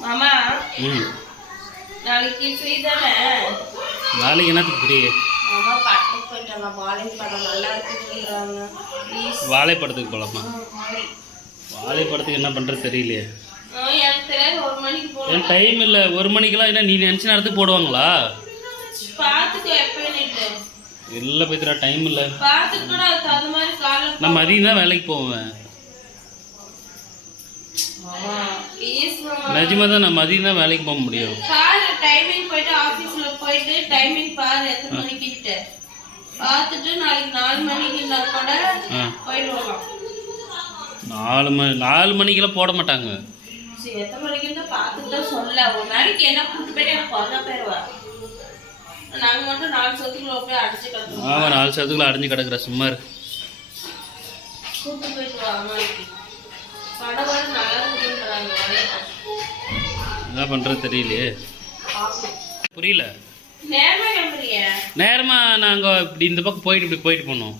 மாமா ம். நாளைக்கு ஃப்ரீ தானே? நாளைக்கு என்னத்துக்கு ஃப்ரீ மாமா படத்துக்கு போயிட்டு வரலாம் பாலிங் படம் நல்லா இருக்குன்றாங்க வாழைப்படத்துக்கு போகலாமா வாழைப்படத்துக்கு என்ன பண்ணுறது தெரியலையே. எனக்கு டைம் இல்லை. ஒரு மணிக்கெல்லாம் என்ன நீ நினச்ச நேரத்துக்கு போடுவாங்களா? இல்லை பைத்திரா டைம் இல்லை. நான் மதியம் தான் வேலைக்கு போவேன். தான் நான் மதியம் தான் வேலைக்கு போக முடியும். பாரு டைமிங் போயிட்டு ஆபீஸ்ல போயிட்டு டைமிங் பாரு எத்தனை மணிக்கிட்ட. பார்த்துட்டு நாளைக்கு நாலு மணிக்கு இருந்தா கூட போயிட்டு வரலாம் நாலு மணி நாலு மணிக்கெல்லாம் போட மாட்டாங்க. சரி எத்தனை மணிக்கு இருந்தா பார்த்துட்டு சொல்ல. ஒரு நாளைக்கு என்ன கூட்டு போயிட்டு எனக்கு மட்டும் நாலு சொத்துக்குள்ள போய் அடிச்சு கட்டுவோம். ஆமாம் நாலு சதுக்குள்ள அடைஞ்சு கிடக்குற சும்மா இரு. கூட்டு போயிட்டு வா அம்மாக்கு படம் வர நல்லா இருக்குன்றாங்க என்ன பண்ணுறது தெரியலையே. புரியல. நேரமாக நாங்கள் இப்படி இந்த பக்கம் போயிட்டு இப்படி போயிட்டு போனோம்.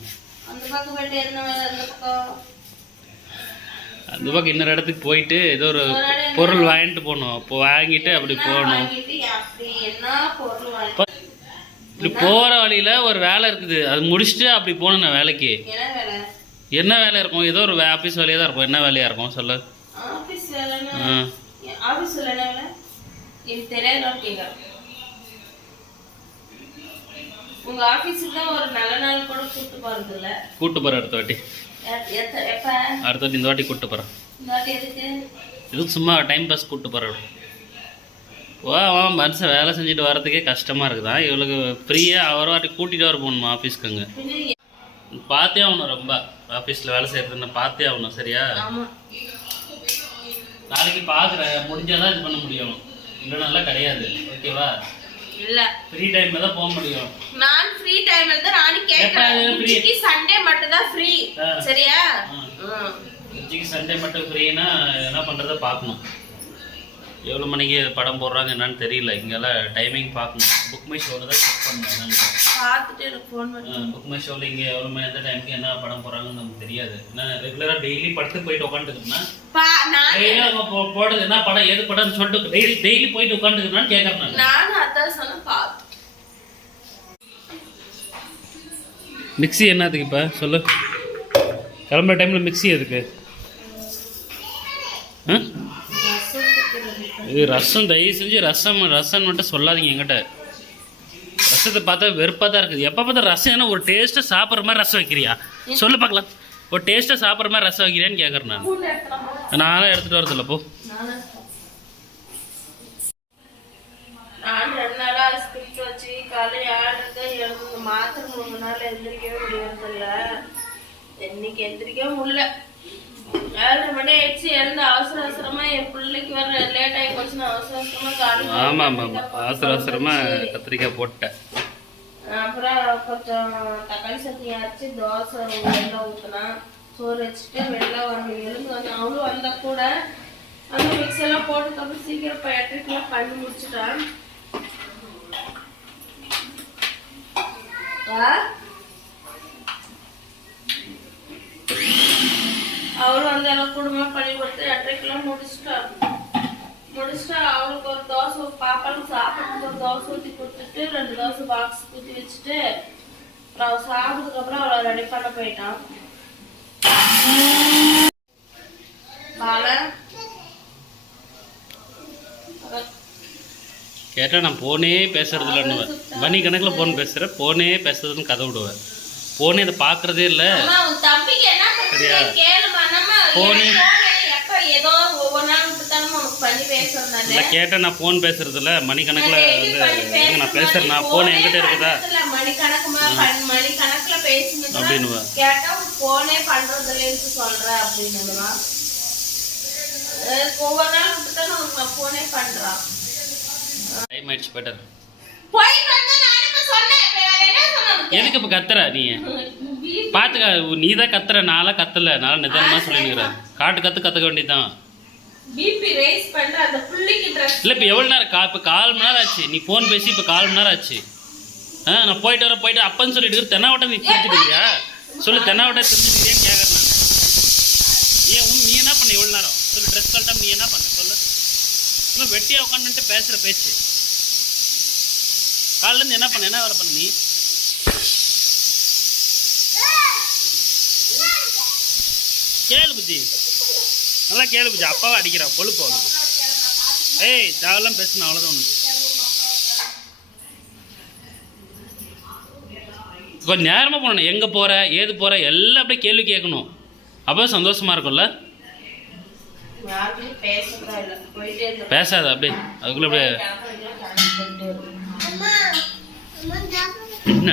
அந்த பக்கம் இன்னொரு இடத்துக்கு போயிட்டு ஏதோ ஒரு பொருள் வாங்கிட்டு போனோம். அப்போ வாங்கிட்டு அப்படி போகணும் இப்படி போகிற வழியில் ஒரு வேலை இருக்குது. அது முடிச்சுட்டு அப்படி போகணும் நான் வேலைக்கு. என்ன வேலை? என்ன வேலை இருக்கும்? ஏதோ ஒரு ஆஃபீஸ் வேலையாக தான் இருக்கும். என்ன வேலையாக இருக்கும்? சொல்லு. கேட்குறேன் உங்க ஆபீஸுக்கு தான் ஒரு நல்ல நாள் கூட கூட்டு போறது இல்ல கூட்டு போகிறேன் அடுத்த வாட்டி. எப்ப? அடுத்த வாட்டி இந்த வாட்டி கூட்டு போகிறேன் இந்த வாட்டி எதுக்கு? இதுக்கு சும்மா டைம் பாஸ் கூட்டு போகிறேன் வா வா மனுஷன் வேலை செஞ்சுட்டு வரதுக்கே கஷ்டமாக இருக்குதா? இவளுக்கு ஃப்ரீயாக ஒரு வாட்டி கூட்டிகிட்டு வர போகணுமா ஆஃபீஸ்க்குங்க பார்த்தே ஆகணும் ரொம்ப. ஆஃபீஸில் வேலை செய்கிறதுன்னு பார்த்தே ஆகணும் சரியா? நாளைக்கு பார்க்குறேன் முடிஞ்சாதான் இது பண்ண முடியும். இல்லைனாலாம் கிடையாது. ஓகேவா? இல்ல. ஃப்ரீ டைமில் தான் போக முடியும். நான் ஃப்ரீ டைம் இருந்தா நானும் கேட்கறேன் எப்ப free? உச்சிக்கு சண்டே மட்டும் தான் ஃப்ரீ. சரியா. உச்சிக்கு சண்டே மட்டும் ஃப்ரீனா என்ன பண்ணுறத பார்க்கணும். எவ்வளோ மணிக்கு படம் போடுறாங்க என்னன்னு தெரியல. இங்கெல்லாம் டைமிங் பார்க்கணும். புக் மை ஷோவில் தான் செக் பண்ணணும் என்னன்னு. பார்த்துட்டு எனக்கு ஃபோன் பண்ணு. புக் மை ஷோவில் இங்கே எவ்வளோ மணி எந்த டைமுக்கு என்ன படம் போடுறாங்கன்னு நமக்கு தெரியாது. ஏன்னா ரெகுலராக டெய்லி படத்துக்கு போயிட்டு உட்காந்துருக்குன்னா பா நான் டெய்லி அவங்க போ- போடுறது என்ன படம் எது படம்னு சொல்லிட்டு டெய்லி டெய்லி போயிட்டு உட்காந்துருக்குன்னு கேட்குறேன் நான். நானும் அதான் சொன்னேன் பார்த்து மிக்ஸி என்னத்துக்கு இப்போ? சொல்லு. கிளம்புற டைமில் மிக்ஸி எதுக்கு? இது ரசம் தயவு செஞ்சு ரசம் ரசம் மட்டும் சொல்லாதீங்க என்கிட்ட. ரசத்தை பார்த்தா வெறுப்பாக தான் இருக்குது. எப்போ பார்த்தா ரசம் என்ன ஒரு டேஸ்ட்டாக சாப்பிட்ற மாதிரி ரசம் வைக்கிறியா? சொல்லு பார்க்கலாம். ஒரு டேஸ்ட்டாக சாப்பிட்ற மாதிரி ரசம் வைக்கிறியான்னு கேட்குறேன் நான். நானும் எடுத்துகிட்டு வரதில்ல போ. நான் ரெண்டு நாளா ஸ்கிரிப்ட் வச்சு காலையில் ஏழுக்கு எழுந்து மாத்திரை மூணு நாள் எந்திரிக்கவே முடியறதில்ல. இன்னைக்கு எந்திரிக்கவே முடியல. ஏழரை மணி ஆயிடுச்சு எழுந்து அவசர அவசரமா என் பிள்ளைக்கு வர லேட் ஆகி போச்சுன்னா அவசர அவசரமா காலையில் ஆமாம் ஆமாம் ஆமாம் அவசர அவசரமாக கத்திரிக்காய் போட்டேன். அப்புறம் கொஞ்சம் தக்காளி சட்னி அரைச்சி தோசை வெள்ளை ஊற்றினா சோறு வச்சுட்டு வெள்ளை வந்து எழுந்து வந்து அவளும் வந்தால் கூட அந்த மிக்ஸ் எல்லாம் போட்டு சீக்கிரம் இப்போ எட்டரைக்கெல்லாம் பண்ணி முடிச்சுட்டான். அவரும் அவளும் வந்து எல்லாம் குடும்பம் பண்ணி கொடுத்து எட்டரைக்கெல்லாம் முடிச்சுட்டா. முடிச்சுட்டு அவளுக்கு ஒரு தோசை பாப்பாளுக்கு சாப்பிட்றதுக்கு ஒரு தோசை ஊற்றி கொடுத்துட்டு ரெண்டு தோசை பாக்ஸ் ஊற்றி வச்சுட்டு அப்புறம் அவள் சாப்பிட்டதுக்கு அப்புறம் அவளை ரெடி பண்ண போயிட்டான். கேட்டால் நான் போனே பேசுறது இல்லைன்னு மணி கணக்கில் ஃபோன் பேசுகிறேன் போனே பேசுறதுன்னு கதை விடுவேன் போனே அதை பார்க்குறதே இல்லை. சரியா? பண்ணுறது கேளுமா நம்ம Phone. எனக்கு phone எப்ப ஏதோ ஒவ்வொரு நாள் விட்டுத்தாலும் உனக்கு பண்ணி பேசுறதுனால இல்லை கேட்டால் நான் ஃபோன் பேசுறது இல்லை மணி கணக்கில் வந்து எங்க நான் பேசுகிறேன் நான் ஃபோன் என்கிட்ட இருக்குதா? மணிக்கணக்குல அப்படின்னுவா. கேட்டா போனே பண்றது இல்லைன்னு சொல்ற அப்படின்னு ஒவ்வொரு நாள் விட்டுத்தானே உனக்கு நான் டைம் ஆயிடுச்சு பெட்டர் எதுக்கு இப்போ கத்துற நீ? பார்த்துக்க நீ தான் கத்துற நான்லாம் கத்தல. நான் நிதானமாக சொல்லினுக்கிறேன். காட்டு கற்று கற்றுக்க வேண்டியதுதான். பிபி ரைஸ் பண்ற அந்த புள்ளிக்கு ட்ரெஸ் இல்லை இப்போ எவ்வளோ நேரம் கா இப்போ கால் மணி நேரம் ஆச்சு. நீ ஃபோன் பேசி இப்போ கால் மணி நேரம் ஆச்சு. ஆ நான் போயிட்டு வர போயிட்டு அப்பன்னு சொல்லிட்டு இருக்கு. தென்னாவட்டம் நீ தெரிஞ்சுட்டு சொல்லு தென்னாவட்டம் தெரிஞ்சுட்டுக்கிறியான்னு கேட்குறேன் நான். ஏன் உன் நீ என்ன பண்ண எவ்வளோ நேரம்? சொல்லு ட்ரெஸ் கழட்டாம நீ என்ன பண்ண? சொல்லு. சும்மா வெட்டியா உட்காந்துட்டு பேசுற பேச்சு. காலைல இருந்து என்ன பண்ண? என்ன வேலை பண்ண நீ? கேளு புத்தி. நல்லா கேளு புத்தி அப்பாவை அடிக்கிறா கொழுப்பு அவளுக்கு ஏய் தேவலாம் பேசணும் அவ்வளோதான் உனக்கு கொஞ்சம் நேரமாக போகணும் எங்கே போகிற ஏது போகிற எல்லாம் அப்படியே கேள்வி கேட்கணும் அப்போ சந்தோஷமா இருக்கும்ல பேசாத அப்படியே அதுக்குள்ளே அப்படியே. என்ன